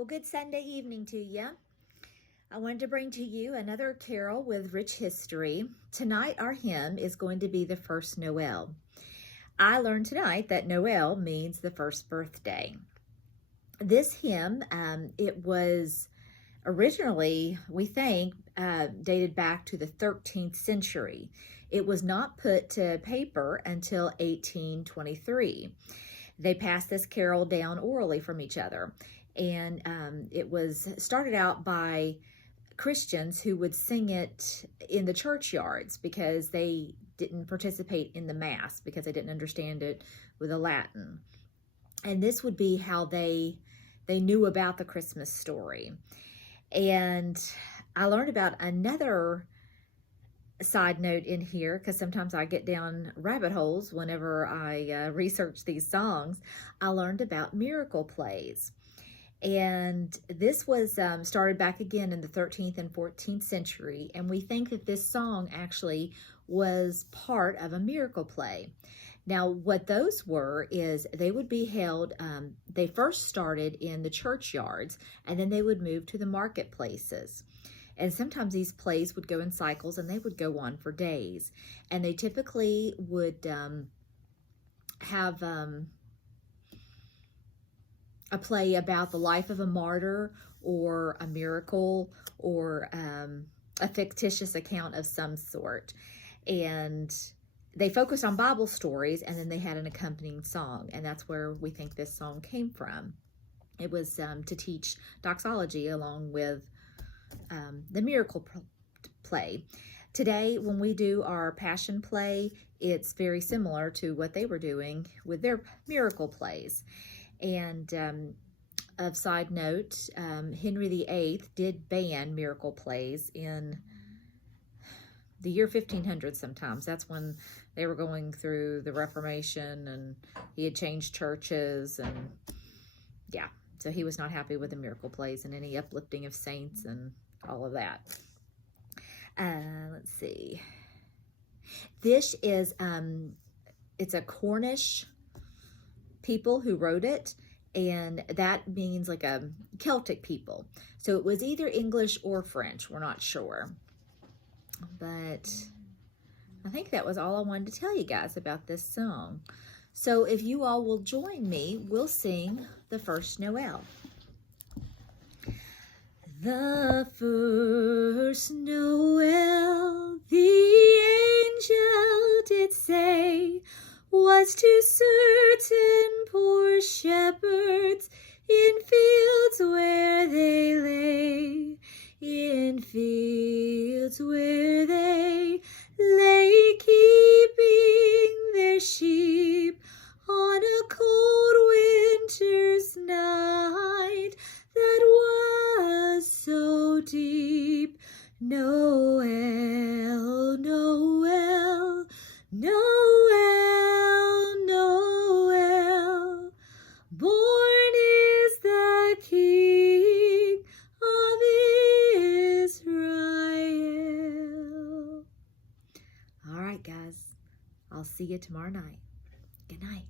Well, good Sunday evening to you. I wanted to bring to you another carol with rich history. Tonight, our hymn is going to be the First Noel. I learned tonight that Noel means the first birthday. This hymn, it was originally, we think, dated back to the 13th century. It was not put to paper until 1823. They passed this carol down orally from each other. And it was started out by Christians who would sing it in the churchyards because they didn't participate in the Mass because they didn't understand it with the Latin. And this would be how they knew about the Christmas story. And I learned about another side note in here, because sometimes I get down rabbit holes whenever I research these songs. I learned about miracle plays. And this was started back again in the 13th and 14th century. And we think that this song actually was part of a miracle play. Now, what those were is they would be held, they first started in the churchyards, and then they would move to the marketplaces. And sometimes these plays would go in cycles, and they would go on for days. And they typically would have a play about the life of a martyr or a miracle or a fictitious account of some sort. And they focused on Bible stories, and then they had an accompanying song, and that's where we think this song came from. It was to teach doxology along with the miracle play. Today, when we do our passion play, it's very similar to what they were doing with their miracle plays. And of side note, Henry VIII did ban miracle plays in the year 1500 sometimes. That's when they were going through the Reformation, and he had changed churches, and yeah, so he was not happy with the miracle plays and any uplifting of saints and all of that. Let's see. This is, it's a Cornish people who wrote it, and that means like a Celtic people. So it was either English or French, we're not sure. But I think that was all I wanted to tell you guys about this song. So if you all will join me, we'll sing the First Noel. The first Noel, the angel did say, was to certain poor shepherds in fields where they lay, in fields where they lay, keeping their sheep on a cold winter's night that was so deep. Noel, Noel, Noel, Noel, born is the King of Israel. All right, guys, I'll see you tomorrow night. Good night.